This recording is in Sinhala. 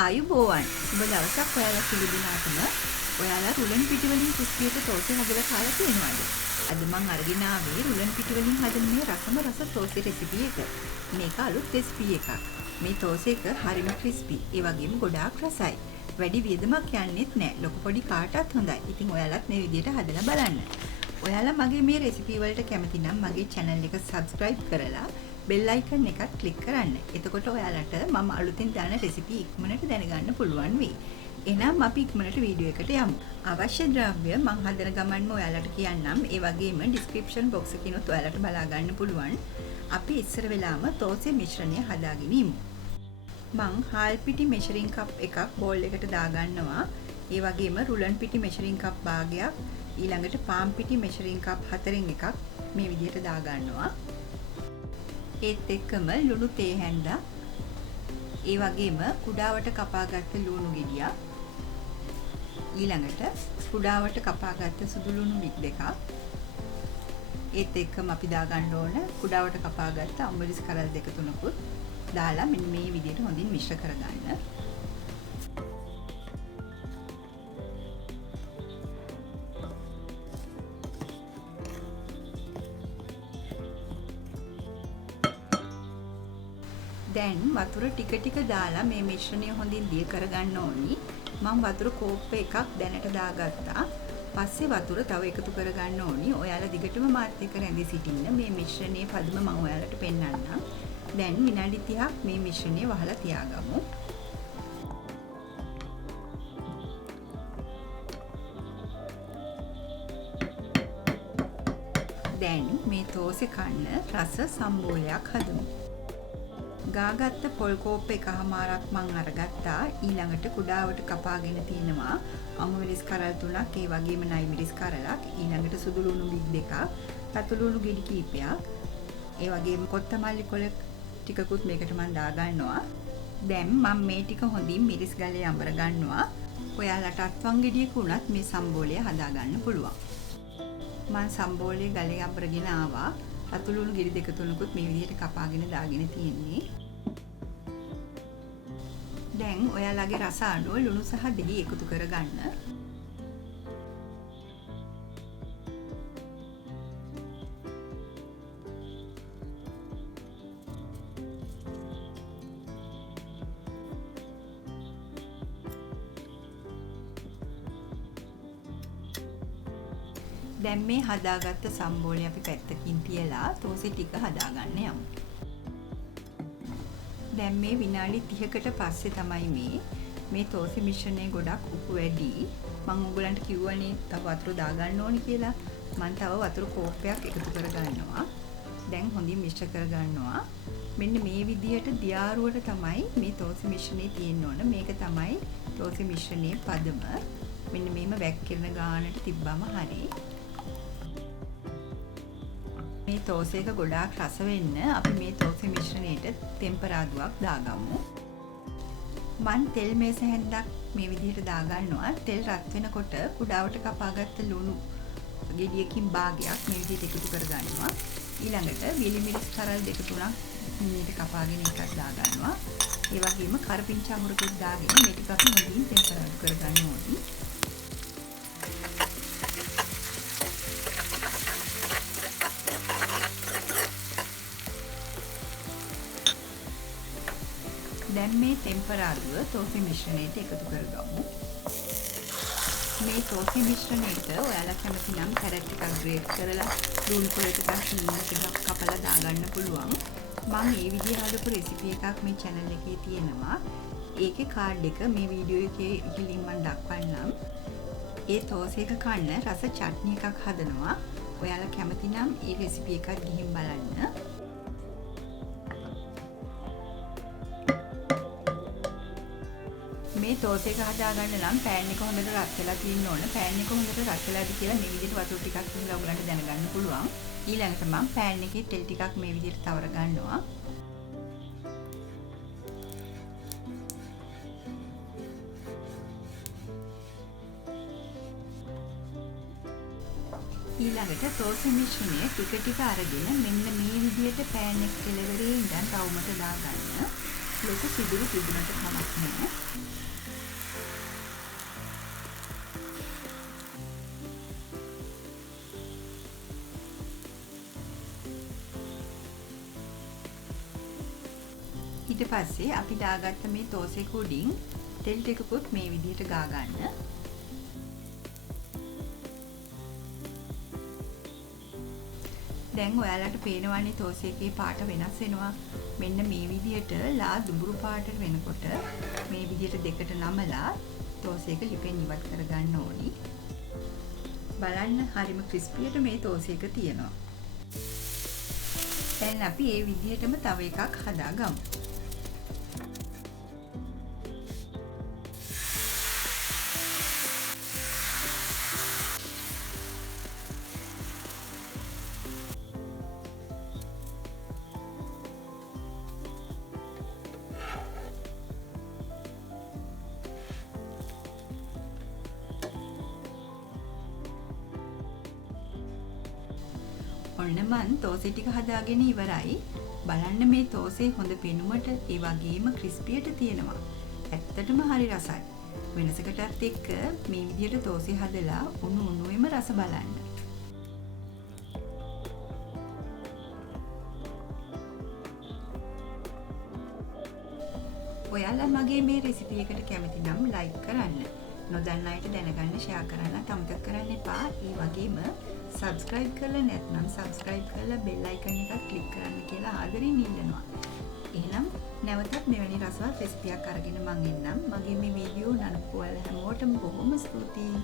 ආයුබෝවන්. ඔබ දවසක් ඔයාලා පිළිදිනාටම ඔයාලා රුලන් පිටි වලින් ක්‍රිස්පියට තෝසේ හදලා කාලා තියෙනවද? අද මම අරගෙන ආවේ රුලන් පිටි වලින් හදන මේ රසම රස තෝසේ රෙසිපි එක. මේක අලුත් රෙසිපි එකක්. මේ තෝසේ එක හරිම ක්‍රිස්පි. ඒ වගේම ගොඩාක් රසයි. වැඩි වියදමක් යන්නෙත් නෑ. ලොකු පොඩි කාටත් හොඳයි. ඉතින් ඔයාලත් මේ විදිහට හදලා බලන්න. ඔයාලා මගේ මේ රෙසිපි වලට කැමති නම් මගේ channel එක subscribe කරලා bell icon එකත් click කරන්න. එතකොට ඔයාලට මම අලුතින් දාන රෙසිපි ඉක්මනට දැනගන්න පුළුවන් වෙයි. එහෙනම් අපි ඉක්මනට වීඩියෝ එකට යමු. අවශ්‍ය ද්‍රව්‍ය මම හදන ගමන්ම ඔයාලට කියන්නම්. ඒ වගේම description box එකකිනුත් ඔයාලට බලා ගන්න පුළුවන්. අපි ඉස්සර වෙලාම තෝසේ මිශ්‍රණය හදාගෙන ඉමු. මම හාල් පිටි measuring cup එකක් bowl එකට දාගන්නවා. ඒ වගේම රුලන් පිටි measuring cup භාගයක්, ඊළඟට පාන් පිටි measuring cup 4න් එකක් මේ විදිහට දාගන්නවා. ඒත් එක්කම ලුණු තේ හැන්දා, ඒ වගේම කුඩාවට කපාගත්ත ලුණු ගෙඩියක්, ඊළඟට කුඩාවට කපාගත්ත සුදු ලුණු බික් දෙකක්, ඒත් එක්කම අපි දාගන්න ඕන කුඩාවට කපාගත්ත අම්බලිස් කරල් දෙක තුනකුත් දාලා මෙන්න මේ විදිහට හොඳින් මිශ්‍ර කරගන්න. දැන් වතුර ටික ටික දාලා මේ මිශ්‍රණය හොඳින් දිය කරගන්න ඕනි. මම වතුර කෝප්ප එකක් දැනට දාගත්තා. පස්සේ වතුර තව එකතු කරගන්න ඕනි. ඔයාලා දිගටම මාත් එක්ක රැඳී සිටින්න. මේ මිශ්‍රණයේ පදම මම ඔයාලට පෙන්නන්නම්. දැන් විනාඩි 30ක් මේ මිශ්‍රණය වහලා තියාගමු. දැන් මේ තෝසේ කන්න රස සම්බෝලයක් හදමු. ගාගත්ත පොල් කෝප්ප එකමාරක් මං අරගත්තා. ඊළඟට කුඩාවට කපාගෙන තිනවා අමුමිරිස් කරල් 3ක්, ඒ වගේම නයි මිරිස් කරලක්, ඊළඟට සුදු ලුණු බික් දෙකක්, රතු ලුණු ගෙඩි කීපයක්, ඒ වගේම කොත්තමල්ලි කොළ ටිකකුත් මේකට මං දාගන්නවා. දැන් මම මේ ටික හොඳින් මිරිස් ගලේ අඹර ගන්නවා. ඔයාලට අත්වන් ගෙඩියක උනත් මේ සම්බෝලය හදා ගන්න පුළුවන්. මං සම්බෝලයේ ගලේ අඹරගෙන ආවා. රතු ලුණු ගෙඩි දෙක තුනකුත් මේ විදිහට කපාගෙන දාගෙන තියෙන්නේ. දැන් ඔයාලගේ රස අනුව ලුණු සහ දෙහි එකතු කරගන්න. දැන් මේ හදාගත්ත සම්බෝලය අපි පැත්තකින් තියලා තෝසේ ටික හදාගන්න යමු. දැන් මේ විනාඩි 30කට පස්සේ තමයි මේ තෝසේ මිශ්‍රණය ගොඩක් උපු වැඩි. මම ඔයගලන්ට කිව්වනේ තව වතුර දාගන්න ඕනි කියලා. මම තව වතුර කෝප්පයක් එකතු කරගන්නවා. දැන් හොඳින් මිශ්‍ර කරගන්නවා. මෙන්න මේ විදිහට දියාරුවට තමයි මේ තෝසේ මිශ්‍රණය තියෙන්න ඕන. මේක තමයි තෝසේ මිශ්‍රණයේ පදම. මෙන්න මේම වැක්කිරන ගානට තිබ්බම හරි. මේ තෝසේ එක ගොඩාක් රස වෙන්න අපි මේ තෝසේ මිශ්‍රණයට තෙම්පරාදුවක් දාගමු. මන් තෙල් මේස හැන්දක් මේ විදිහට දාගන්නවා. තෙල් රත් වෙනකොට කුඩාවට කපාගත්ත ලුණු ගෙඩියකින් භාගයක් මේ විදිහට එකතු කරගන්නවා. ඊළඟට විලි මිරිස් කරල් දෙක තුනක් මේකට කපාගෙන එකක් දාගන්නවා. ඒ වගේම කරපිංචා මුරුකුත් දාගෙන මේ ටික අපි හොඳින් තෙම්පරාදු කරගන්න ඕනේ. දැන් මේ ටෙම්පරාදුව තෝසේ මිශ්‍රණයට එකතු කරගමු. මේ තෝසේ මිශ්‍රණයට ඔයාලා කැමති නම් කැරට් ටිකක් ග්‍රේට් කරලා ලුණු කොළ ටිකක් ටිකක් කපලා දාගන්න පුළුවන්. මම මේ විදිහ හදපු රෙසිපි එකක් මේ channel එකේ තියෙනවා. ඒකේ කාඩ් එක මේ වීඩියෝ එකේ ඉහළින් මම දක්වන්නම්. ඒ තෝසේ එක කන්න රස චට්නි එකක් හදනවා. ඔයාලා කැමති නම් මේ රෙසිපි එකත් ගිහින් බලන්න. මේ තෝසේ එක හදාගන්න නම් පෑන් එක හොඳට රත් වෙලා තියෙන්න ඕන. පෑන් එක හොඳට රත් වෙලාද කියලා මේ විදිහට වතුර ටිකක් දාලා ඔයගලන්ට දැනගන්න පුළුවන්. ඊළඟට මම පෑන් එකේ තෙල් ටිකක් මේ විදිහට තවර ගන්නවා. ඊළඟට තෝසේ මිශ්‍රණය ටික ටික අරගෙන මෙන්න මේ විදිහට පෑන් එක කෙලවරේ ඉඳන් තවමට දාගන්න. ලොකු සිදුරු තිබුණට කමක් නැහැ. ඊට පස්සේ අපි දාගත්ත මේ තෝසෙක උඩින් තෙල් ටිකකුත් මේ විදිහට ගා ගන්න. දැන් ඔයාලට පේනවනේ තෝසෙකේ පාට වෙනස් වෙනවා. මෙන්න මේ විදිහට ලා දුඹුරු පාටට වෙනකොට මේ විදිහට දෙකට නමලා තෝසෙක ලිපෙන් ඉවත් කරගන්න ඕනි. බලන්න හරිම ක්‍රිස්පියට මේ තෝසෙක තියෙනවා. දැන් අපි මේ විදිහටම තව එකක් හදාගමු. ඔන්න මන් තෝසේ ටික හදාගෙන ඉවරයි. බලන්න මේ තෝසේ හොඳ පෙනුමට ඒ වගේම ක්‍රිස්පියට තියෙනවා. ඇත්තටම හරි රසයි. වෙනසකටත් එක්ක මේ විදිහට තෝසේ හදලා උණු උණුවේම රස බලන්න. ඔයාලා මගේ මේ රෙසිපි එකට කැමති නම් ලයික් කරන්න. නොදන්න අයට දැනගන්න ෂෙයා කරන්න අමතක කරන්න එපා. ඒ වගේම සබ්ස්ක්‍රයිබ් කරලා නැත්නම් සබ්ස්ක්‍රයිබ් කරලා බෙල් අයිකන් එකක් ක්ලික් කරන්න කියලා ආදරෙන් ඉල්ලනවා. එහෙනම් නැවතත් මෙවැනි රසවත් රෙසිපියක් අරගෙන මම එන්නම්. මගේ මේ වීඩියෝ නරඹපු ඔයාලා හැමෝටම බොහොම ස්තුතියි.